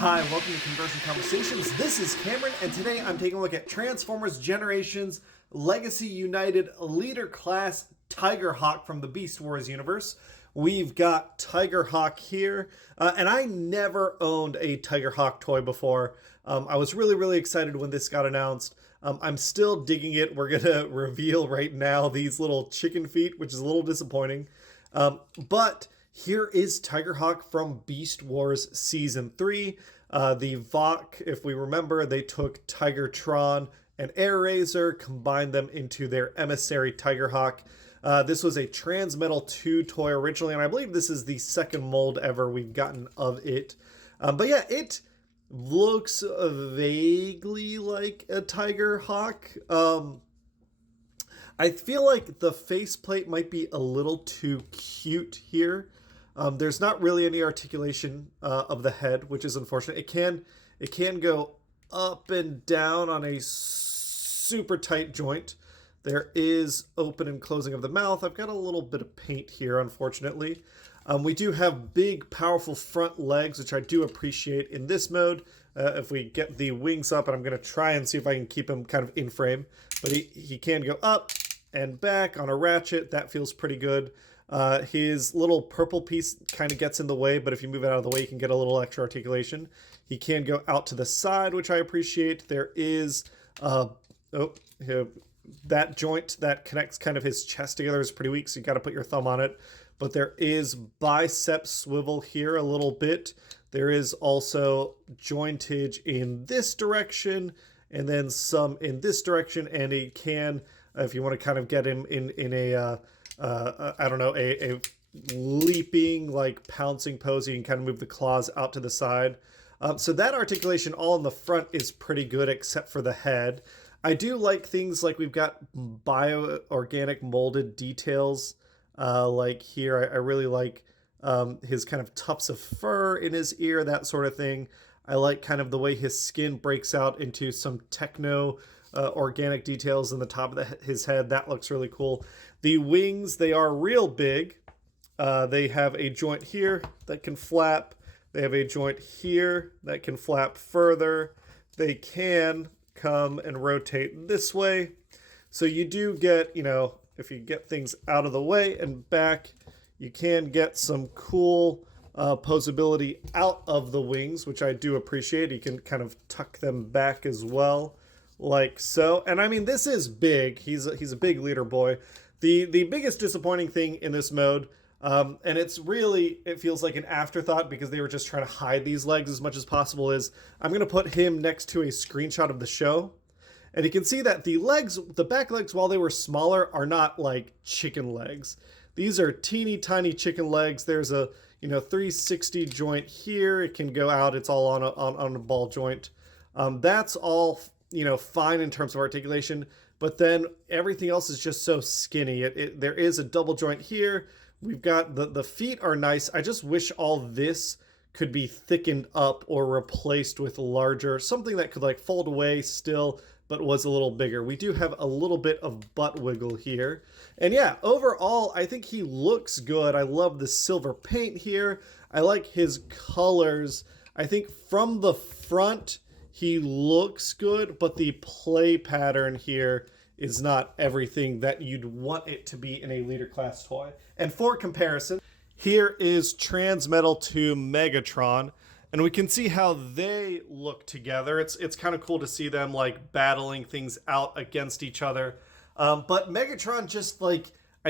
Hi, welcome to Conversion Conversations. This is Cameron, and today I'm taking a look at Transformers Generations Legacy United Leader Class Tigerhawk from the Beast Wars universe. We've got Tigerhawk here, and I never owned a Tigerhawk toy before. I was really excited when this got announced. I'm still digging it. We're going to reveal right now these little chicken feet, which is a little disappointing. But here is Tigerhawk from Beast Wars Season 3. The VOC, if we remember, they took Tigertron and Airazor, combined them into their emissary Tigerhawk. This was a Transmetal 2 toy originally, and I believe this is the second mold ever we've gotten of it. But yeah, it looks vaguely like a Tigerhawk. I feel like the faceplate might be a little too cute here. There's not really any articulation of the head, which is unfortunate. It can go up and down on a super tight joint. There is open and closing of the mouth. I've got a little bit of paint here, unfortunately. We do have big, powerful front legs, which I do appreciate in this mode. If we get the wings up, and I'm going to try and see if I can keep him kind of in frame. But he can go up and back on a ratchet. That feels pretty good. His little purple piece kind of gets in the way, but if you move it out of the way, you can get a little extra articulation. He can go out to the side, which I appreciate. There is that joint that connects kind of his chest together is pretty weak, so you got to put your thumb on it. But there is bicep swivel here a little bit. There is also jointage in this direction, and then some in this direction, and he can, if you want to kind of get him in a I don't know, a leaping, like pouncing pose, you can kind of move the claws out to the side. So that articulation all in the front is pretty good, except for the head. I do like things like we've got bio-organic molded details. Like here, I really like his kind of tufts of fur in his ear, that sort of thing. I like kind of the way his skin breaks out into some techno organic details in the top of his head. That looks really cool. The wings, they are real big. They have a joint here that can flap. They have a joint here that can flap further. They can come and rotate this way. So you do get, you know, if you get things out of the way and back, you can get some cool posability out of the wings, which I do appreciate. You can kind of tuck them back as well, like so. And I mean, this is big. He's a big leader boy. The biggest disappointing thing in this mode, and it feels like an afterthought because they were just trying to hide these legs as much as possible, is I'm going to put him next to a screenshot of the show. And you can see that the back legs, while they were smaller, are not like chicken legs. These are teeny tiny chicken legs. There's a 360 joint here. It can go out. It's all on a ball joint. That's all fine in terms of articulation. But then everything else is just so skinny. There is a double joint here. We've got the feet are nice. I just wish all this could be thickened up or replaced with larger, something that could like fold away still, but was a little bigger. We do have a little bit of butt wiggle here. And yeah, overall, I think he looks good. I love the silver paint here. I like his colors. I think from the front, he looks good, but the play pattern here is not everything that you'd want it to be in a leader class toy. And for comparison, here is Transmetal to Megatron, and we can see how they look together. It's kind of cool to see them like battling things out against each other. But Megatron just I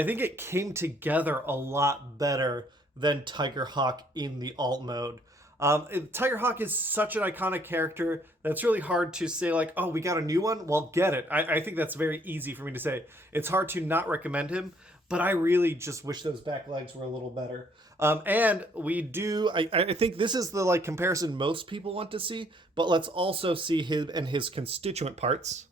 think it came together a lot better than Tigerhawk in the alt mode. Tigerhawk is such an iconic character that's really hard to say like, oh, we got a new one? Well, get it. I think that's very easy for me to say. It's hard to not recommend him, but I really just wish those back legs were a little better. And we do, I think this is the comparison most people want to see, but let's also see him and his constituent parts.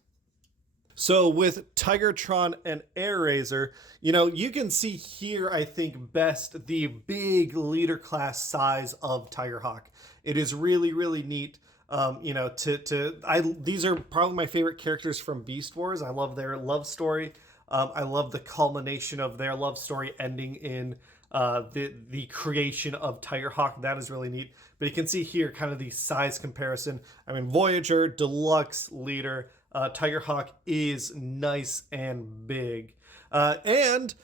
So with Tigertron and Airazor, you can see here, I think, best the big leader class size of Tigerhawk. It is really neat. These are probably my favorite characters from Beast Wars. I love their love story. I love the culmination of their love story ending in the creation of Tigerhawk. That is really neat. But you can see here kind of the size comparison. I mean, Voyager, Deluxe, Leader, Tigerhawk is nice and big. And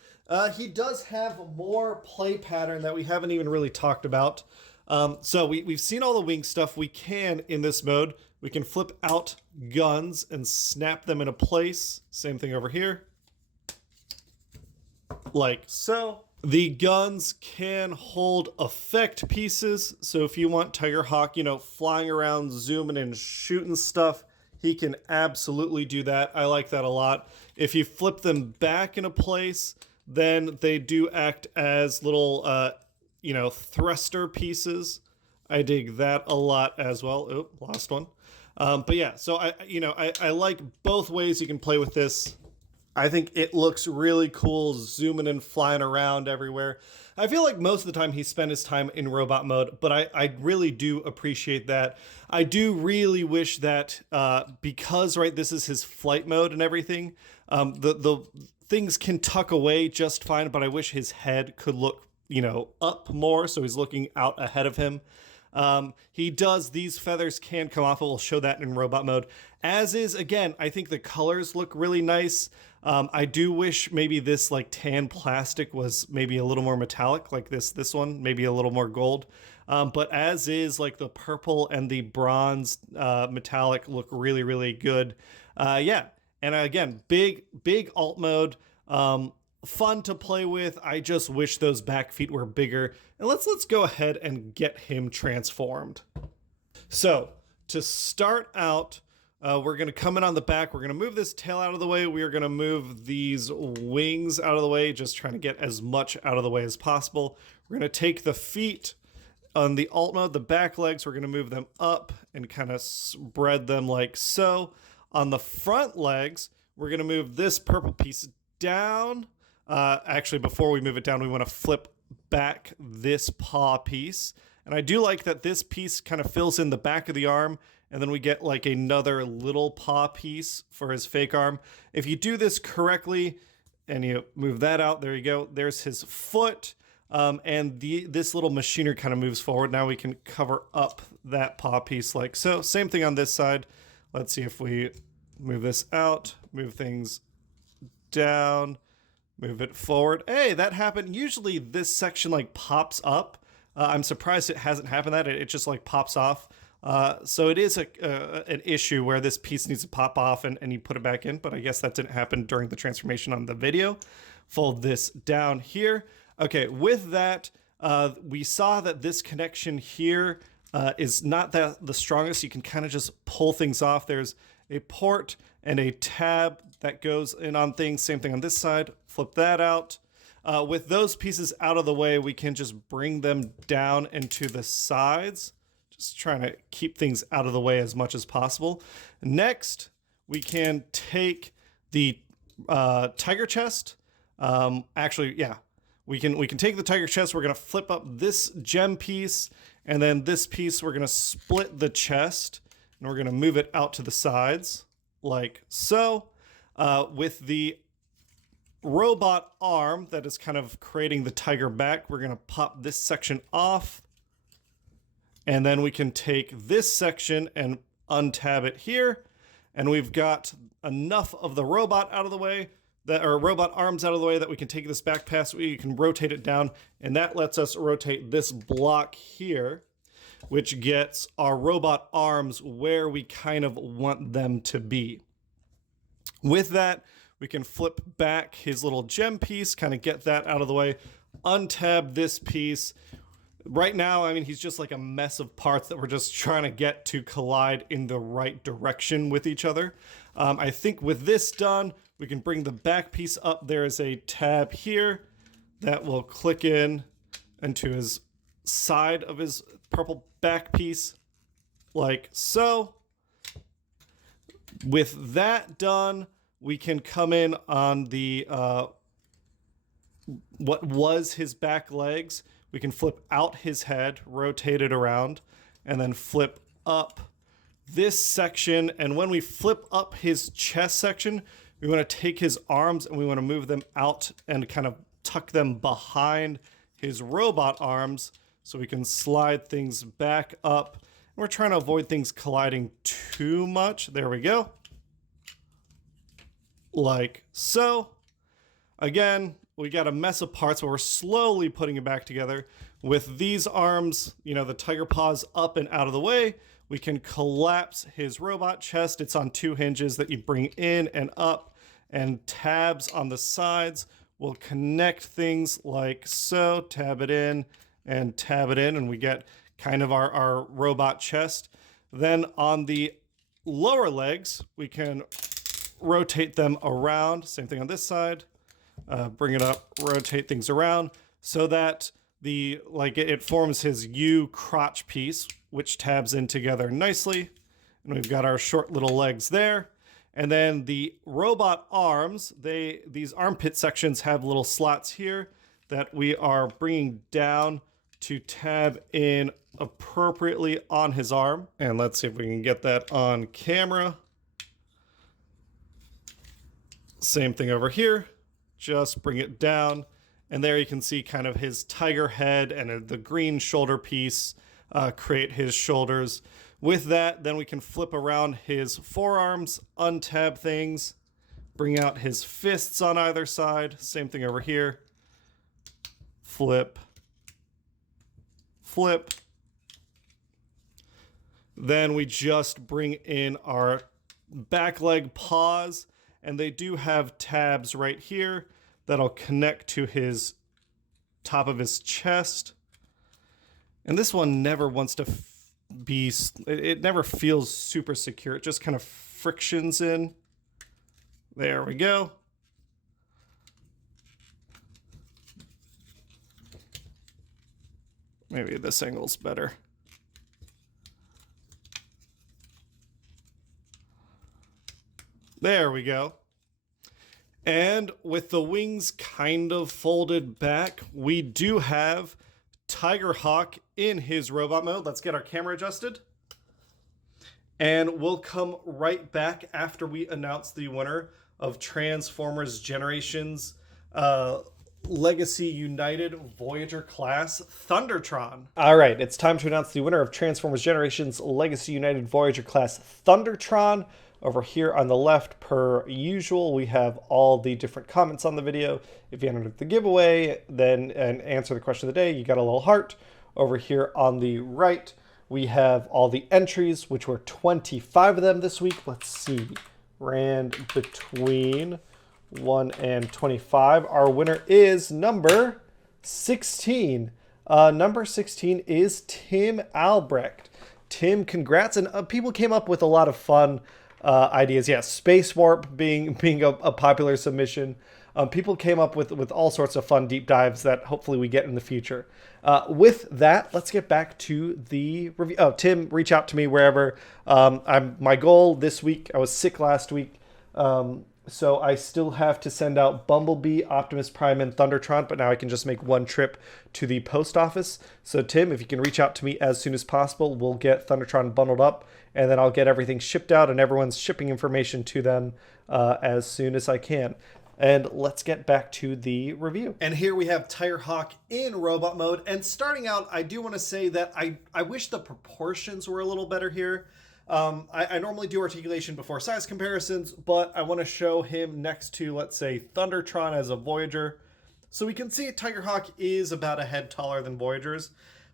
he does have more play pattern that we haven't even really talked about. So we've seen all the wing stuff. We can, in this mode, we can flip out guns and snap them into place. Same thing over here. Like so. The guns can hold effect pieces. So if you want Tigerhawk, you know, flying around, zooming and shooting stuff, he can absolutely do that. I like that a lot. If you flip them back into place, then they do act as little, you know, thruster pieces. I dig that a lot as well. Oh, lost one. But yeah, so I like both ways you can play with this. I think it looks really cool, zooming and flying around everywhere. I feel like most of the time he spent his time in robot mode, but I really do appreciate that. I do really wish that because, right, this is his flight mode and everything, the things can tuck away just fine, but I wish his head could look, you know, up more, so he's looking out ahead of him. He does, these feathers can come off, but we'll show that in robot mode. As is, again, I think the colors look really nice. I do wish maybe this like tan plastic was maybe a little more metallic, like this one, maybe a little more gold. But as is, like the purple and the bronze metallic look really, really good. Yeah, and again, big alt mode. Fun to play with. I just wish those back feet were bigger. And let's go ahead and get him transformed. So to start out, we're going to come in on the back. We're going to move this tail out of the way. We are going to move these wings out of the way, just trying to get as much out of the way as possible. We're going to take the feet on the alt mode, the back legs, we're going to move them up and kind of spread them like so. On the front legs, we're going to move this purple piece down. Actually, before we move it down, we want to flip back this paw piece. And I do like that this piece kind of fills in the back of the arm, and then we get like another little paw piece for his fake arm. If you do this correctly and you move that out, there you go. There's his foot. And this little machinery kind of moves forward. Now we can cover up that paw piece like so. Same thing on this side. Let's see if we move this out, move things down, move it forward. Hey, that happened. Usually this section like pops up. I'm surprised it hasn't happened that. It just like pops off. So it is an issue where this piece needs to pop off and you put it back in, but I guess that didn't happen during the transformation on the video. Fold this down here. Okay, with that, we saw that this connection here is not the strongest. You can kind of just pull things off. There's a port and a tab that goes in on things. Same thing on this side. Flip that out. With those pieces out of the way, we can just bring them down into the sides. Just trying to keep things out of the way as much as possible. Next, we can take the tiger chest. Actually, yeah. We can take the tiger chest. We're going to flip up this gem piece, and then this piece, we're going to split the chest, and we're going to move it out to the sides, like so. With the robot arm that is kind of creating the tiger back, we're going to pop this section off, and then we can take this section and untab it here, and we've got enough of the robot out of the way, robot arms out of the way, that we can take this back pass. We can rotate it down, and that lets us rotate this block here, which gets our robot arms where we kind of want them to be. With that, we can flip back his little gem piece, kind of get that out of the way, untab this piece. Right now, I mean, he's just like a mess of parts that we're just trying to get to collide in the right direction with each other. I think with this done, we can bring the back piece up. There is a tab here that will click in into his side of his purple back piece, like so. With that done, we can come in on the what was his back legs. We can flip out his head, rotate it around, and then flip up this section. And when we flip up his chest section, we want to take his arms and we want to move them out and kind of tuck them behind his robot arms so we can slide things back up. We're trying to avoid things colliding too much. There we go. Like so. Again, we got a mess of parts, but we're slowly putting it back together. With these arms, you know, the tiger paws up and out of the way, we can collapse his robot chest. It's on 2 hinges that you bring in and up, and tabs on the sides will connect things like so. Tab it in, and we get kind of our robot chest. Then on the lower legs, we can rotate them around. Same thing on this side. Bring it up, rotate things around so that it forms his U crotch piece, which tabs in together nicely. And we've got our short little legs there. And then the robot arms, these armpit sections have little slots here that we are bringing down to tab in appropriately on his arm. And let's see if we can get that on camera. Same thing over here. Just bring it down, and there you can see kind of his tiger head and the green shoulder piece create his shoulders. With that, then we can flip around his forearms, untab things, bring out his fists on either side. Same thing over here. Flip, flip. Then we just bring in our back leg paws, and they do have tabs right here that'll connect to his top of his chest. And this one never wants to it never feels super secure. It just kind of frictions in. There we go. Maybe this angle's better. There we go. And with the wings kind of folded back, we do have Tigerhawk in his robot mode. Let's get our camera adjusted. And we'll come right back after we announce the winner of Transformers Generations Legacy United Voyager class Thundertron. All right, it's time to announce the winner of Transformers Generations Legacy United Voyager class Thundertron. Over here on the left, per usual, we have all the different comments on the video. If you entered the giveaway, then and answer the question of the day, you got a little heart. Over here on the right, we have all the entries, which were 25 of them this week. Let's see, ran between 1 and 25. Our winner is number 16. Number 16 is Tim Albrecht. Tim, congrats. And people came up with a lot of fun ideas. Yeah, Space Warp being a popular submission. People came up with all sorts of fun deep dives that hopefully we get in the future. With that, let's get back to the review. Oh, Tim, reach out to me wherever. My goal this week, I was sick last week, so I still have to send out Bumblebee, Optimus Prime, and Thundertron, but now I can just make one trip to the post office. So Tim, if you can reach out to me as soon as possible, we'll get Thundertron bundled up, and then I'll get everything shipped out and everyone's shipping information to them as soon as I can. And let's get back to the review. And here we have Tigerhawk in robot mode. And starting out, I do want to say that I wish the proportions were a little better here. I normally do articulation before size comparisons, but I want to show him next to, let's say, Thundertron as a Voyager. So we can see Tigerhawk is about a head taller than Voyagers,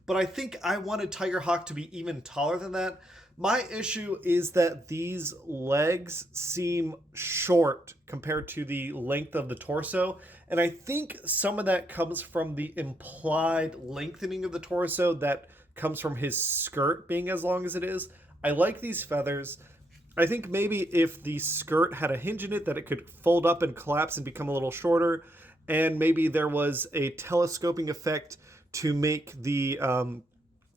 but I think I wanted Tigerhawk to be even taller than that. My issue is that these legs seem short compared to the length of the torso, and I think some of that comes from the implied lengthening of the torso that comes from his skirt being as long as it is. I like these feathers. I think maybe if the skirt had a hinge in it that it could fold up and collapse and become a little shorter, and maybe there was a telescoping effect to make the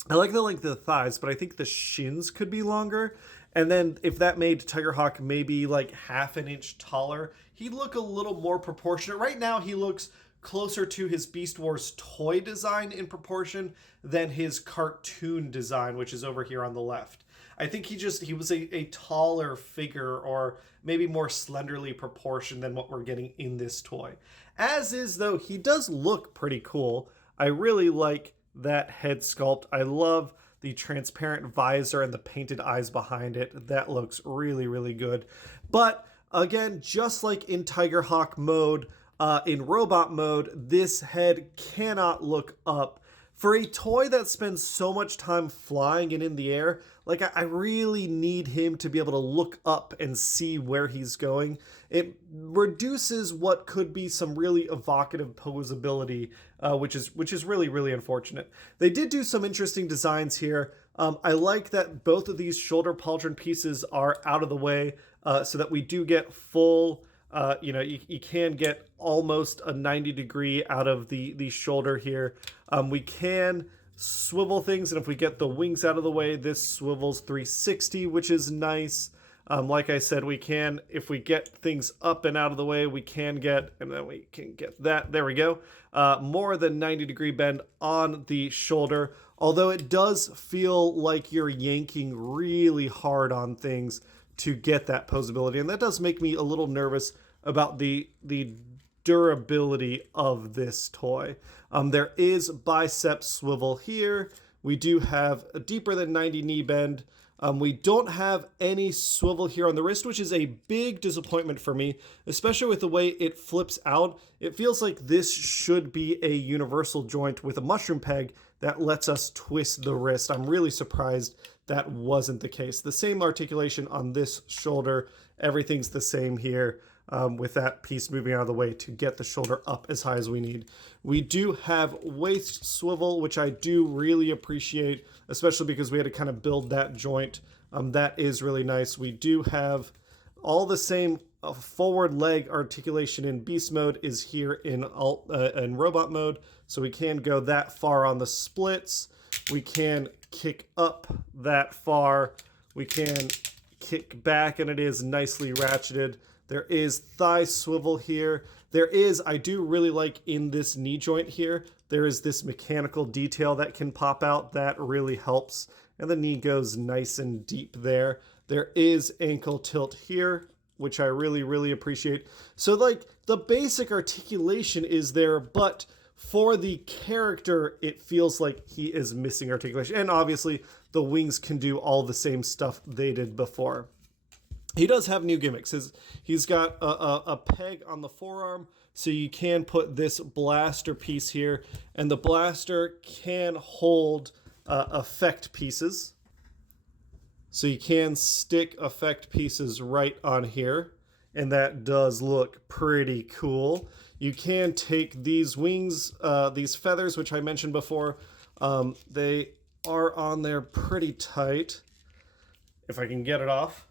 I like the length of the thighs, but I think the shins could be longer. And then if that made Tigerhawk maybe like half an inch taller, he'd look a little more proportionate. Right now he looks closer to his Beast Wars toy design in proportion than his cartoon design, which is over here on the left. I think he was a taller figure, or maybe more slenderly proportioned than what we're getting in this toy. As is, though, he does look pretty cool. I really like that head sculpt. I love the transparent visor and the painted eyes behind it. That looks really, really good. But again, just like in Tigerhawk mode, in robot mode, this head cannot look up. For a toy that spends so much time flying and in the air, like I really need him to be able to look up and see where he's going. It reduces what could be some really evocative posability, which is really, really unfortunate. They did do some interesting designs here. I like that both of these shoulder pauldron pieces are out of the way, so that we do get full. You can get almost a 90-degree out of the shoulder here. We can swivel things, and if we get the wings out of the way, this swivels 360, which is nice. Like I said, we can, if we get things up and out of the way, we can get, and then we can get that, there we go, more than 90-degree bend on the shoulder, although it does feel like you're yanking really hard on things to get that posability, and that does make me a little nervous about the durability of this toy. There is bicep swivel here. We do have a deeper than 90 knee bend. We don't have any swivel here on the wrist, which is a big disappointment for me, especially with the way it flips out. It feels like this should be a universal joint with a mushroom peg that lets us twist the wrist. I'm really surprised that wasn't the case. The same articulation on this shoulder. Everything's the same here. With that piece moving out of the way to get the shoulder up as high as we need. We do have waist swivel, which I do really appreciate, especially because we had to kind of build that joint. That is really nice. We do have all the same forward leg articulation in beast mode is here in robot mode, so we can go that far on the splits. We can kick up that far. We can kick back, and it is nicely ratcheted. There is thigh swivel here. There is, I do really like in this knee joint here, there is this mechanical detail that can pop out. That really helps. And the knee goes nice and deep there. There is ankle tilt here, which I really, really appreciate. So like the basic articulation is there, but for the character, it feels like he is missing articulation. And obviously the wings can do all the same stuff they did before. He does have new gimmicks. He's got a peg on the forearm, so you can put this blaster piece here, and the blaster can hold effect pieces. So you can stick effect pieces right on here, and that does look pretty cool. You can take these wings, these feathers, which I mentioned before. They are on there pretty tight, if I can get it off.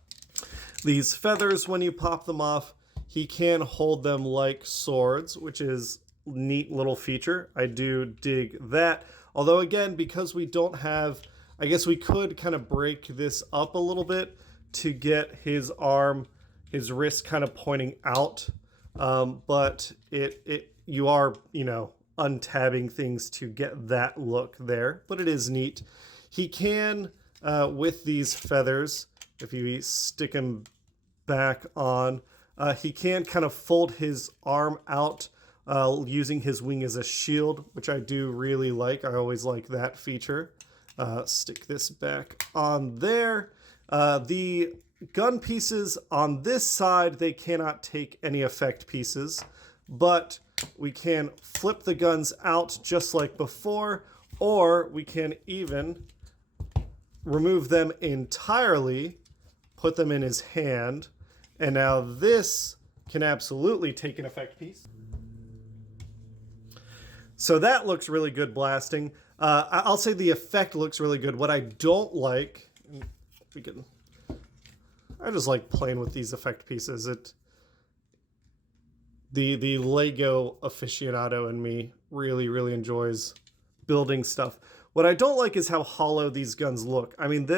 These feathers, when you pop them off, he can hold them like swords, which is a neat little feature. I do dig that. Although, again, because we don't have, I guess we could kind of break this up a little bit to get his arm, his wrist kind of pointing out. But you are, untabbing things to get that look there. But it is neat. He can, with these feathers, if you stick him back on, he can kind of fold his arm out using his wing as a shield, which I do really like. I always like that feature. Stick this back on there. The gun pieces on this side, they cannot take any effect pieces, but we can flip the guns out just like before, or we can even remove them entirely, put them in his hand, and now this can absolutely take an effect piece. So that looks really good blasting. I'll say the effect looks really good. What I don't like, I just like playing with these effect pieces. The Lego aficionado in me really, really enjoys building stuff. What I don't like is how hollow these guns look. I mean,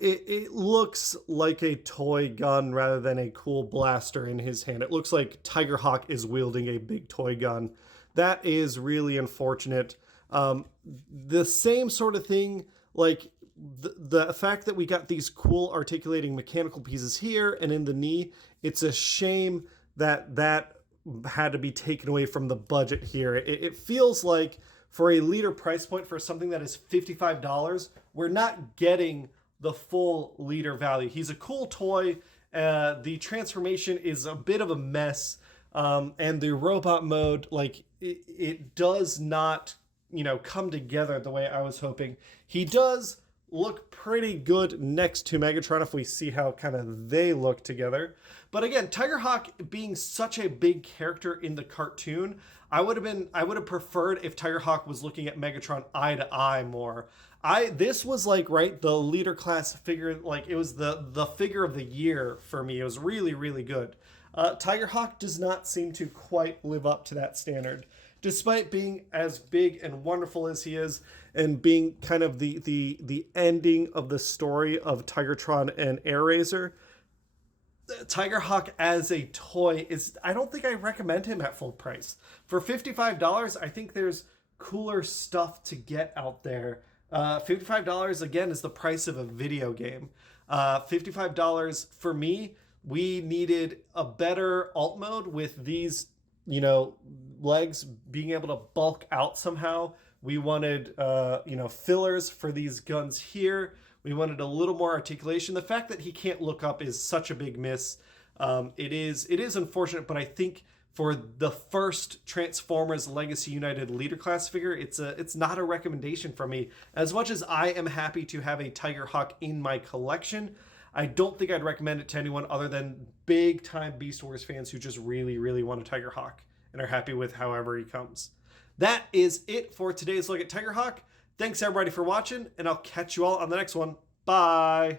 it looks like a toy gun rather than a cool blaster in his hand. It looks like Tigerhawk is wielding a big toy gun. That is really unfortunate. The same sort of thing, like the fact that we got these cool articulating mechanical pieces here and in the knee, it's a shame that had to be taken away from the budget here. It feels like for a leader price point for something that is $55, we're not getting the full leader value. He's a cool toy. The transformation is a bit of a mess. And the robot mode, like, it does not, come together the way I was hoping. He does look pretty good next to Megatron if we see how kind of they look together. But again, Tigerhawk being such a big character in the cartoon, I would have preferred if Tigerhawk was looking at Megatron eye to eye more. This was like, right, the leader class figure, like it was the figure of the year for me. It was really, really good. Tigerhawk does not seem to quite live up to that standard. Despite being as big and wonderful as he is, and being kind of the ending of the story of Tigertron and Airazor, Tigerhawk as a toy is, I don't think I recommend him at full price. For $55, I think there's cooler stuff to get out there. $55 again is the price of a video game. $55 for me, we needed a better alt mode with these, legs being able to bulk out somehow. We wanted, fillers for these guns here. We wanted a little more articulation. The fact that he can't look up is such a big miss. It is unfortunate, but I think for the first Transformers Legacy United leader class figure, it's not a recommendation from me. As much as I am happy to have a Tigerhawk in my collection, I don't think I'd recommend it to anyone other than big time Beast Wars fans who just really, really want a Tigerhawk and are happy with however he comes. That is it for today's look at Tigerhawk. Thanks everybody for watching, and I'll catch you all on the next one. Bye!